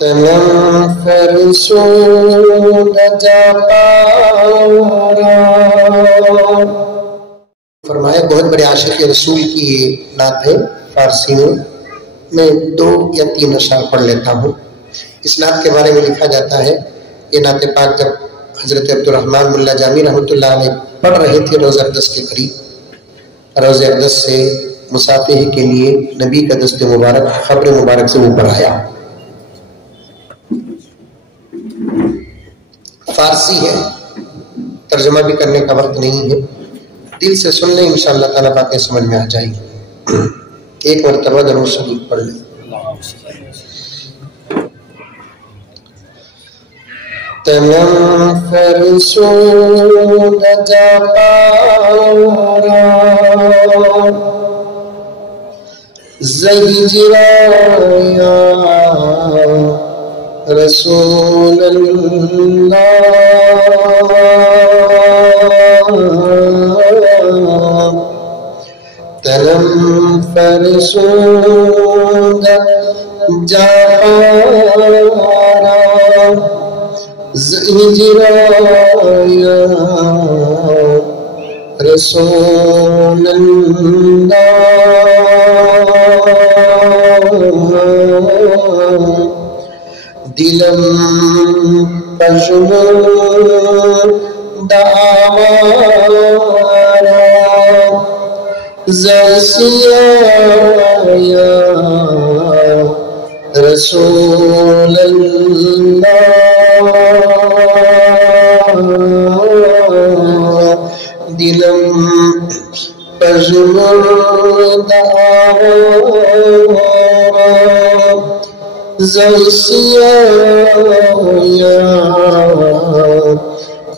تنم فرسود جاپارا. فرمایا بہت بڑے عاشق رسول کی یہ نعت ہے فارسی میں 2 یا 3 اشعار پڑھ لیتا ہوں. اس نعت کے بارے میں لکھا جاتا ہے یہ نعت پاک جب حضرت عبدالرحمن ملا جامی رحمۃ اللہ علیہ پڑھ رہے تھے روزہ اقدس کے قریب، روزہ اقدس سے مصافحہ کے لیے نبی کا دست مبارک خبر مبارک سے اوپر آیا. فارسی ہے، ترجمہ بھی کرنے کا وقت نہیں ہے، دل سے سن لیں انشاءاللہ تعالیٰ باتیں سمجھ میں آ جائیں گی. ایک مرتبہ درود شریف پڑھ لیں. تنم فرسود جاپارا زہجرایا رسول اللہ. تنم فرسود جاپارا زہجرایا رسول اللہ. دلم پژمرد آوارا زرسیایا رسول اللہ. دلم پژمرد آوارا زرسیایا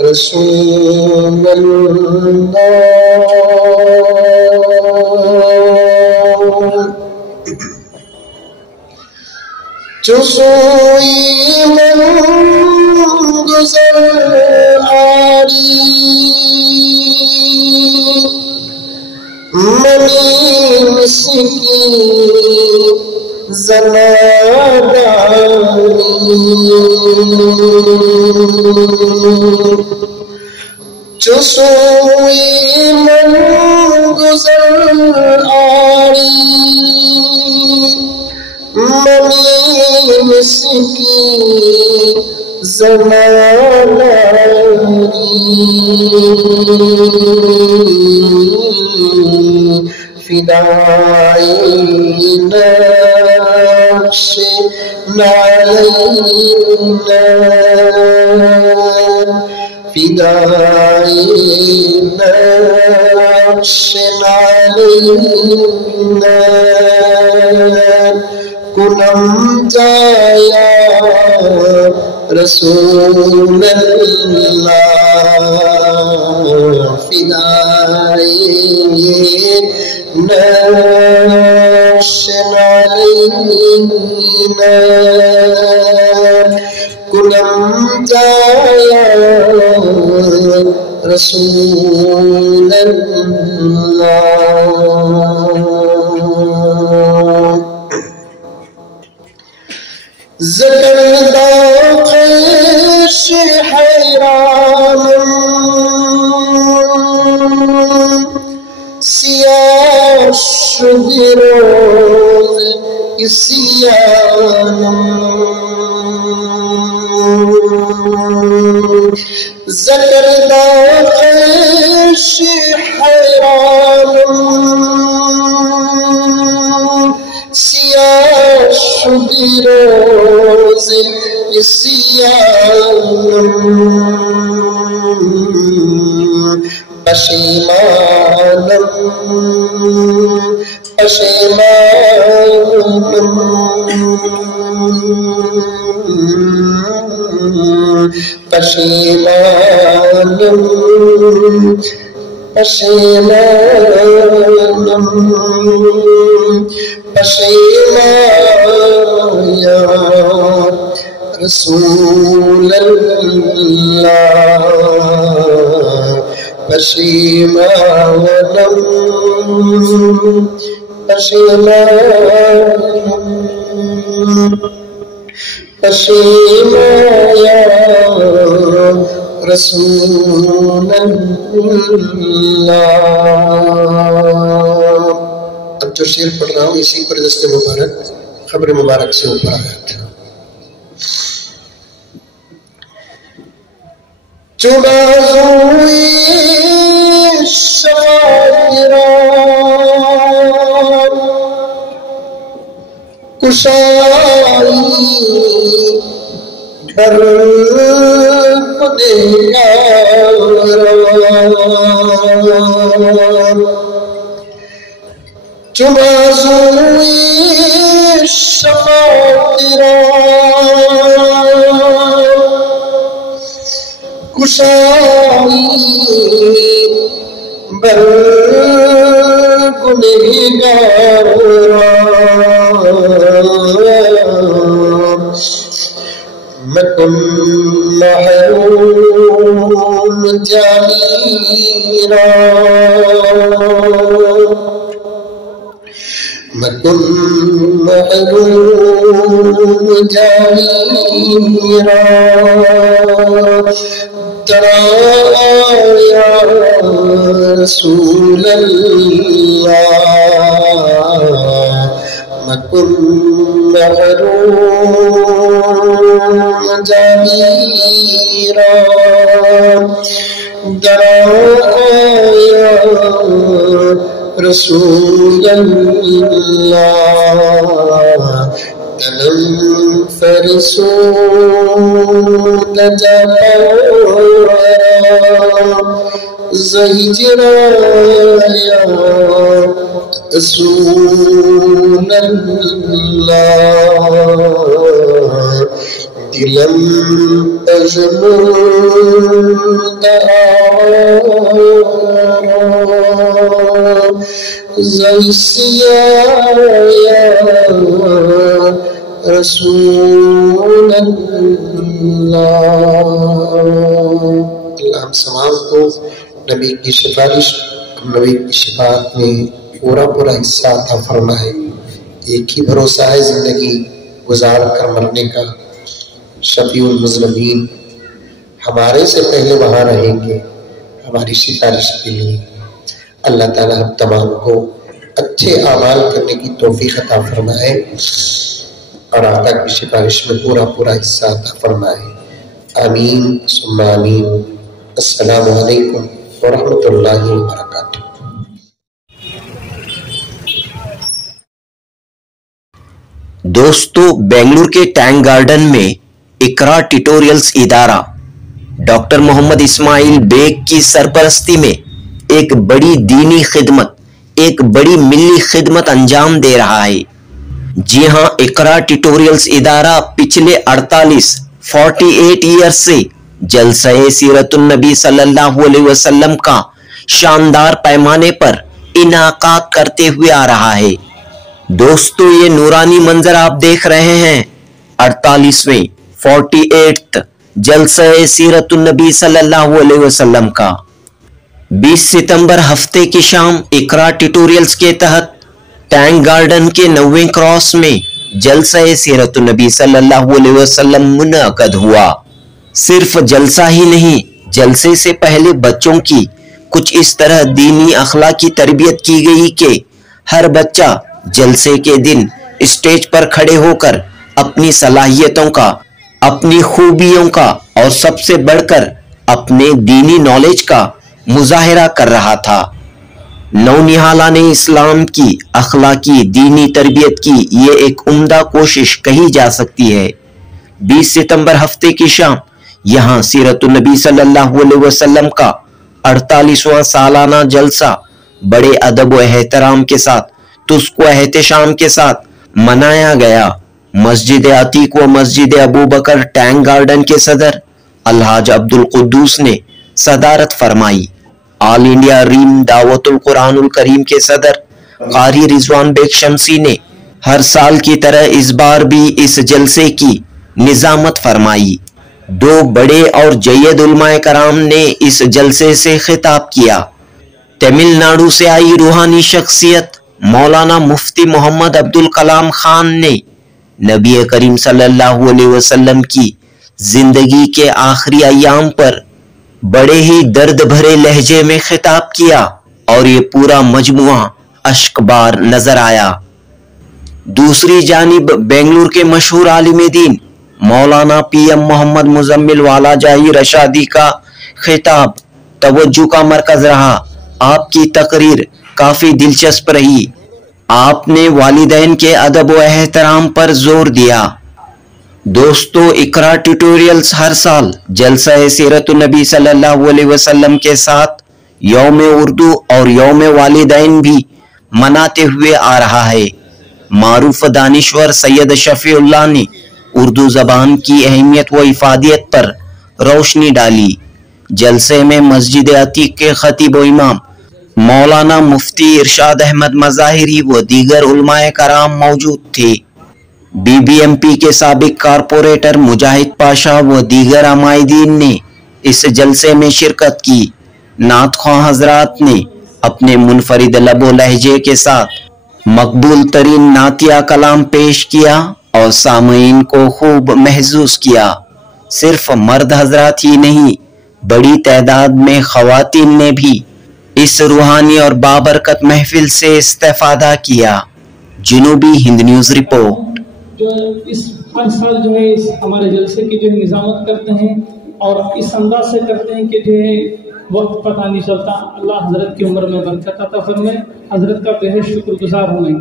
رسول اللہ. چسوئی من گزر آری منی مسکی زنادانی. چسوئی من گزر آری منی مسکی زنادانی. فدائی نقش نعلینا فدائی نقش نعلینا. کنم جایا رسول اللہ. فدائی نقش نعلینا کنم جایا رسول اللہ. زکردہ خش حیران سیاه شد روز اسیانم. زکردہ خش حیرانم سیاه شد روز اسیانم. پشیمانم پشیمانم پشیمانم پشیمانم پشیمان یا رسول اللہ. پشیمانم پشیمانم पशीमाया रसूल अल्लाह। अब जो शेर पढ़ रहा हूँ इसी पर दस्ते मुबारक खबर मुबारक से ऊपर आया था। चुबाज़ोए शायरा कुशाई कर चुबाज़ोए शायरा कुशाई बर गुनहगार मकुन महरूम जानीरा मकुन महरूम जानीरा तराया रसूल अल्लाह मकुन महरूम जानीरा तराया रसूल अल्लाह तनम फरसो ज़हिजराया रसूल अल्लाह दिलम अज़मुर्दा ज़हिसिया रसूल अल्लाह। हम समाज को नबी की सिफारिश नबी की शिफात में पूरा पूरा हिस्सा अता फरमाए। एक ही भरोसा है जिंदगी गुजार कर मरने का। शफीउल मुज़नबीन हमारे से पहले वहाँ रहेंगे हमारी सिफारिश के लिए। अल्लाह ताला हम तमाम को अच्छे आमाल करने की तौफीक अता फरमाए और आका की सिफारिश में पूरा पूरा हिस्सा अता फरमाए। आमीन सुम्मा आमीन। अस्सलामु अलैकुम व रहमतुल्लाहि व बरकातुहू। दोस्तों, बेंगलुरु के टैंक गार्डन में इकरा ट्यूटोरियल्स इदारा डॉक्टर मोहम्मद इस्माइल बेग की सरपरस्ती में एक बड़ी दीनी खिदमत, एक बड़ी मिली खिदमत अंजाम दे रहा है। जी हां, इकरा ट्यूटोरियल्स इदारा पिछले 48 ईयर से जलसे सीरतुन नबी सल्लल्लाहु अलैहि वसल्लम का शानदार पैमाने पर इनाकात करते हुए आ रहा है। दोस्तों, ये नूरानी मंजर आप देख रहे हैं 48वें जलसे सीरतुन नबी सल्लल्लाहु अलैहि वसल्लम का। 20 सितंबर हफ्ते की शाम इकरा ट्यूटोरियल्स के तहत टैंक गार्डन के 9वें क्रॉस में जलसे सीरतुन नबी सल्लल्लाहु अलैहि वसल्लम मुनअक़द हुआ। सिर्फ जलसा ही नहीं, जलसे से पहले बच्चों की कुछ इस तरह दीनी अखलाकी तरबियत की गई कि हर बच्चा जलसे के दिन स्टेज पर खड़े होकर अपनी सलाहियतों का, अपनी खूबियों का और सबसे बढ़कर अपने दीनी नॉलेज का मुजाहिरा कर रहा था। नौनिहालान इस्लाम की अखलाकी दीनी तरबियत की ये एक उम्दा कोशिश कही जा सकती है। 20 सितंबर हफ्ते की शाम यहाँ सीरतुन नबी सल्लल्लाहु अलैहि वसल्लम का 48वां सालाना जलसा बड़े अदब व एहतराम के साथ, तुस्को एहतशाम के साथ मनाया गया। मस्जिद अतीक व मस्जिद अबू बकर टैंक गार्डन के सदर अलहाज अब्दुल कुद्दूस ने सदारत फरमाई। ऑल इंडिया रीम दावतुल कुरानुल करीम के सदर कारी रिजवान बेग शमसी ने हर साल की तरह इस बार भी इस जलसे की निजामत फरमाई। दो बड़े और जय्यद उलमाए कराम ने इस जलसे से खिताब किया। तमिलनाडु से आई रूहानी शख्सियत मौलाना मुफ्ती मोहम्मद अब्दुल कलाम खान ने नबी करीम सल्लल्लाहु अलैहि वसल्लम की जिंदगी के आखिरी अय्याम पर बड़े ही दर्द भरे लहजे में खिताब किया और ये पूरा मजमुआ अश्कबार नजर आया। दूसरी जानिब बेंगलुरु के मशहूर आलिम दीन मौलाना PM मोहम्मद मुजम्मिल वाला जाही रशादी का खिताब तवज्जो का मरकज रहा। आपकी तकरीर काफी दिलचस्प रही। आपने वालिदैन के अदब व एहतराम पर जोर दिया। दोस्तों, इकरा ट्यूटोरियल्स हर साल जलसा सीरत नबी सल्लल्लाहु अलैहि वसल्लम के साथ यौम उर्दू और यौम वालिदैन भी मनाते हुए आ रहा है। मारूफ दानिश्वर सैयद शफीउल्लाह ने उर्दू जबान की अहमियत व इफादियत पर रोशनी डाली। जलसे में मस्जिद अतीक के खतीब व इमाम मौलाना मुफ्ती इरशाद अहमद मज़ाहिरी व दीगर उलमाए कराम मौजूद थे। BBMP के साबिक कारपोरेटर मुजाहिद पाशा व दीगर अमायदीन ने इस जलसे में शिरकत की। नात ख्वां हजरात ने अपने मुनफरिद लबो लहजे के साथ मकबूल तरीन नातिया कलाम पेश किया और सामईन को खूब महसूस किया। सिर्फ मर्द हजरात ही नहीं, बड़ी तादाद में खवातीन ने भी इस रूहानी और बाबरकत महफिल से इस्तेफादा किया। जनूबी हिंद न्यूज़ रिपोर्ट। जो इस हर साल जो है इस हमारे जलसे की जो है निजामत करते हैं और इस अंदाज से करते हैं कि जो है वक्त पता नहीं चलता। अल्लाह हजरत की उम्र में बरकत अता फरमाए। हजरत का बेहद शुक्रगुजार हूँ मैं।